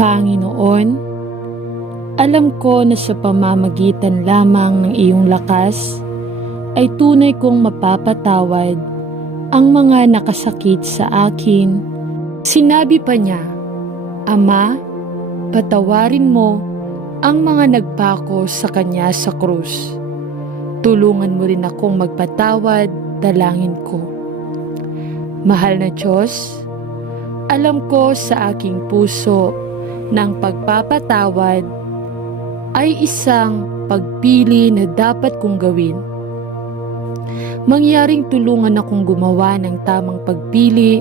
Panginoon, alam ko na sa pamamagitan lamang ng iyong lakas ay tunay kong mapapatawad ang mga nakasakit sa akin. Sinabi pa niya, Ama, patawarin mo ang mga nagpako sa Kanya sa krus. Tulungan mo rin akong magpatawad, dalangin ko. Mahal na Diyos, alam ko sa aking puso ng pagpapatawad ay isang pagpili na dapat kong gawin. Mangyaring tulungan akong gumawa ng tamang pagpili,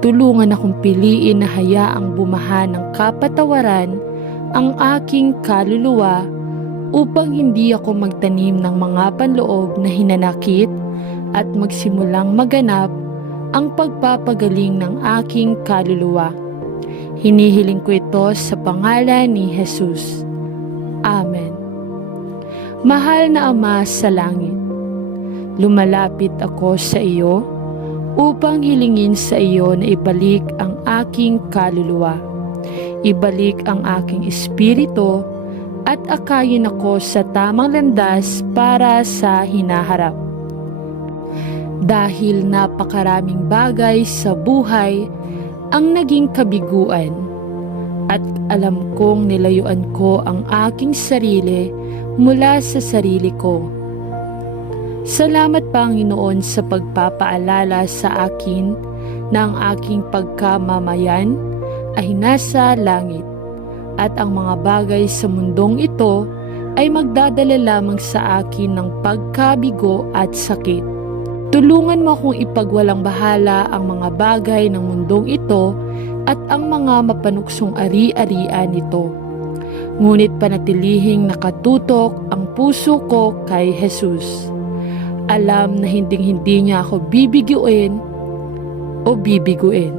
tulungan akong piliin na hayaang bumaha ng kapatawaran ang aking kaluluwa upang hindi ako magtanim ng mga panloob na hinanakit at magsimulang maganap ang pagpapagaling ng aking kaluluwa. Hinihiling ko ito sa pangalan ni Jesus. Amen. Mahal na Ama sa langit, lumalapit ako sa iyo upang hilingin sa iyo na ibalik ang aking kaluluwa, ibalik ang aking espiritu at akayin ako sa tamang landas para sa hinaharap. Dahil napakaraming bagay sa buhay ang naging kabiguan at alam kong nilayuan ko ang aking sarili mula sa sarili ko. Salamat Panginoon sa pagpapaalala sa akin na ang aking pagkamamayan ay nasa langit at ang mga bagay sa mundong ito ay magdadala lamang sa akin ng pagkabigo at sakit. Tulungan mo akong ipagwalang bahala ang mga bagay ng mundong ito at ang mga mapanuksong ari-arian nito. Ngunit panatilihing nakatutok ang puso ko kay Jesus. Alam na hinding-hindi niya ako bibiguin o bibiguin.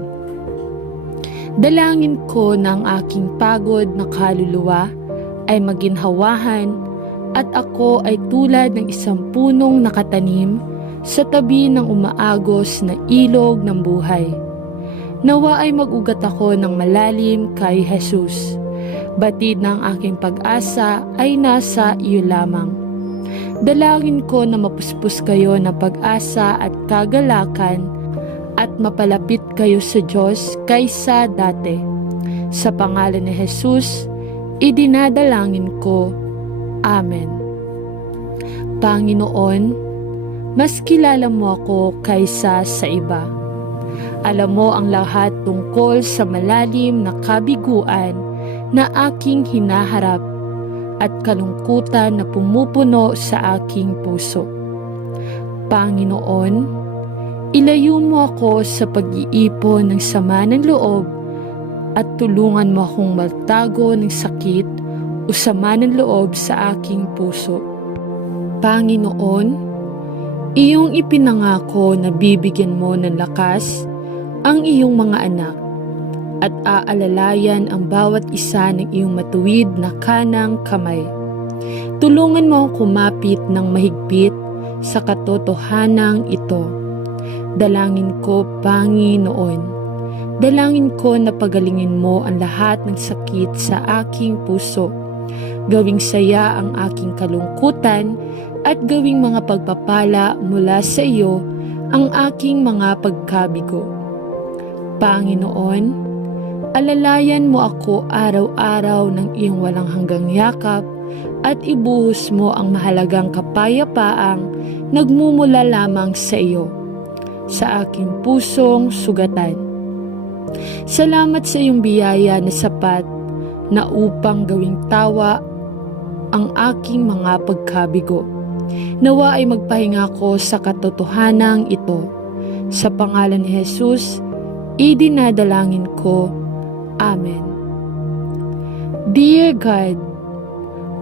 Dalangin ko ng aking pagod na kaluluwa ay maginhawahan at ako ay tulad ng isang punong nakatanim sa tabi ng umaagos na ilog ng buhay. Nawa ay mag-ugat ako ng malalim kay Jesus. Batid ng aking pag-asa ay nasa iyo lamang. Dalangin ko na mapuspos kayo ng pag-asa at kagalakan at mapalapit kayo sa Diyos kaysa dati. Sa pangalan ni Jesus, idinadalangin ko. Amen. Panginoon, mas kilala mo ako kaysa sa iba. Alam mo ang lahat tungkol sa malalim na kabiguan na aking hinaharap at kalungkutan na pumupuno sa aking puso. Panginoon, ilayo mo ako sa pag-iipon ng sama ng loob at tulungan mo akong magtago ng sakit o sama ng loob sa aking puso. Panginoon, iyong ipinangako na bibigyan mo ng lakas ang iyong mga anak at aalalayan ang bawat isa ng iyong matuwid na kanang kamay. Tulungan mo akong kumapit ng mahigpit sa katotohanang ito. Dalangin ko, Panginoon. Dalangin ko na pagalingin mo ang lahat ng sakit sa aking puso. Gawing saya ang aking kalungkutan at gawing mga pagpapala mula sa iyo ang aking mga pagkabigo. Panginoon, alalayan mo ako araw-araw ng iyong walang hanggang yakap at ibuhos mo ang mahalagang kapayapaang nagmumula lamang sa iyo, sa aking pusong sugatan. Salamat sa iyong biyaya na sapat na upang gawing tawa ang aking mga pagkabigo. Nawa ay magpahinga ko sa katotohanang ito. Sa pangalan ni Jesus, idinadalangin ko. Amen. Dear God,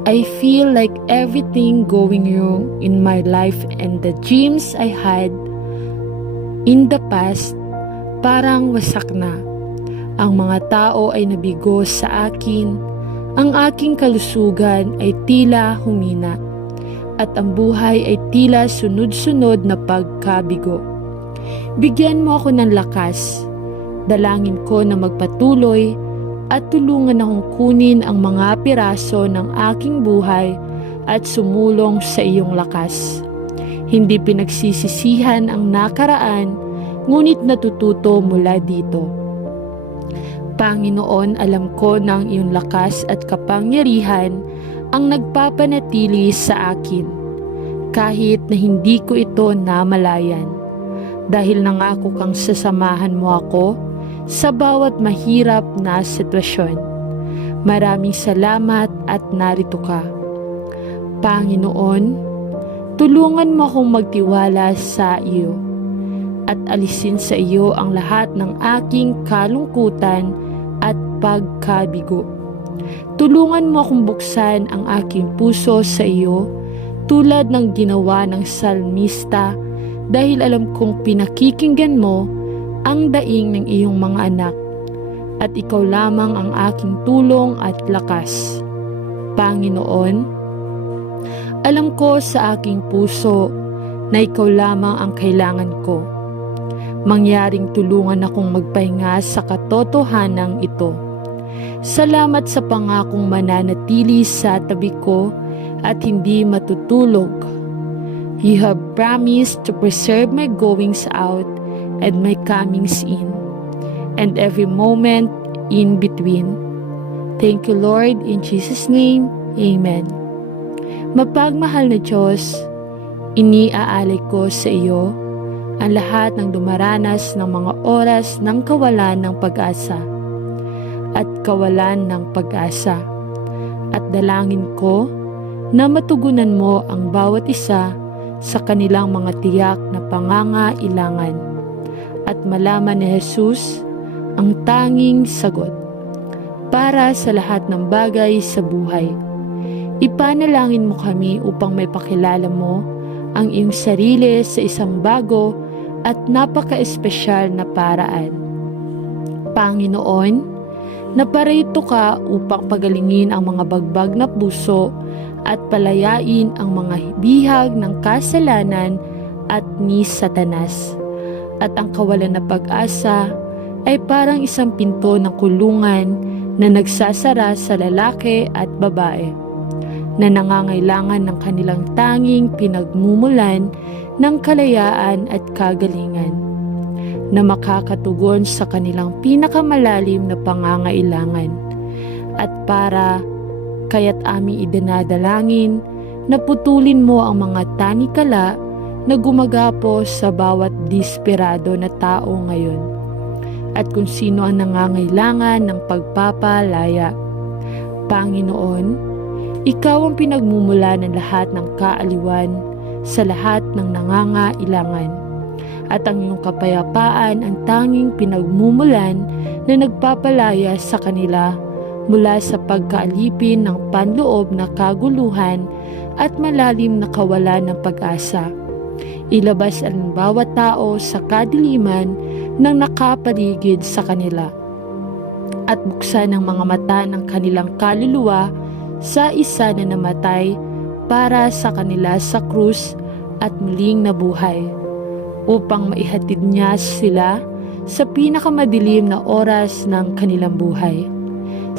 I feel like everything going wrong in my life and the dreams I had in the past parang wasak na. Ang mga tao ay nabigo sa akin, ang aking kalusugan ay tila humina, at ang buhay ay tila sunod-sunod na pagkabigo. Bigyan mo ako ng lakas. Dalangin ko na magpatuloy at tulungan akong kunin ang mga piraso ng aking buhay at sumulong sa iyong lakas. Hindi pinagsisisihan ang nakaraan, ngunit natututo mula dito. Panginoon, alam ko na ang iyong lakas at kapangyarihan ang nagpapanatili sa akin, kahit na hindi ko ito namalayan. Dahil nangako kang sasamahan mo ako sa bawat mahirap na sitwasyon. Maraming salamat at narito ka. Panginoon, tulungan mo akong magtiwala sa iyo at alisin sa iyo ang lahat ng aking kalungkutan at pagkabigo. Tulungan mo akong buksan ang aking puso sa iyo tulad ng ginawa ng salmista, dahil alam kong pinakikinggan mo ang daing ng iyong mga anak at ikaw lamang ang aking tulong at lakas. Panginoon, alam ko sa aking puso na ikaw lamang ang kailangan ko. Mangyaring tulungan akong magpahinga sa katotohanang ito. Salamat sa pangakong mananatili sa tabi ko at hindi matutulog. You have promised to preserve my goings out and my comings in, and every moment in between. Thank you, Lord, in Jesus' name, Amen. Mapagmahal na Diyos, iniaalay ko sa iyo ang lahat ng dumaranas ng mga oras ng kawalan ng pag-asa at kawalan ng pag-asa. At dalangin ko na matugunan mo ang bawat isa sa kanilang mga tiyak na pangangailangan at malaman ni Jesus ang tanging sagot para sa lahat ng bagay sa buhay. Ipanalangin mo kami upang may pakilala mo ang iyong sarili sa isang bago at napaka-espesyal na paraan. Panginoon, naparito ka upang pagalingin ang mga bagbag na puso at palayain ang mga bihag ng kasalanan at ni Satanas. At ang kawalan na pag-asa ay parang isang pinto ng kulungan na nagsasara sa lalaki at babae, na nangangailangan ng kanilang tanging pinagmumulan ng kalayaan at kagalingan, na makakatugon sa kanilang pinakamalalim na pangangailangan. At para kaya't aming idinadalangin na putulin mo ang mga tanikala na gumagapos sa bawat desperado na tao ngayon. At kung sino ang nangangailangan ng pagpapalaya. Panginoon, ikaw ang pinagmumula ng lahat ng kaaliwan sa lahat ng nangangailangan. At ang iyong kapayapaan ang tanging pinagmumulan na nagpapalaya sa kanila mula sa pagkaalipin ng panloob na kaguluhan at malalim na kawalan ng pag-asa. Ilabas ang bawat tao sa kadiliman ng nakapaligid sa kanila at buksan ang mga mata ng kanilang kaluluwa sa isa na namatay para sa kanila sa krus at muling nabuhay, upang maihatid niya sila sa pinakamadilim na oras ng kanilang buhay.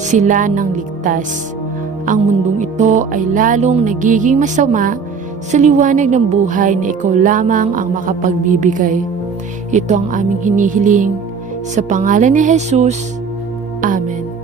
Sila ng ligtas. Ang mundong ito ay lalong nagiging masama sa liwanag ng buhay na ikaw lamang ang makapagbibigay. Ito ang aming hinihiling sa pangalan ni Jesus. Amen.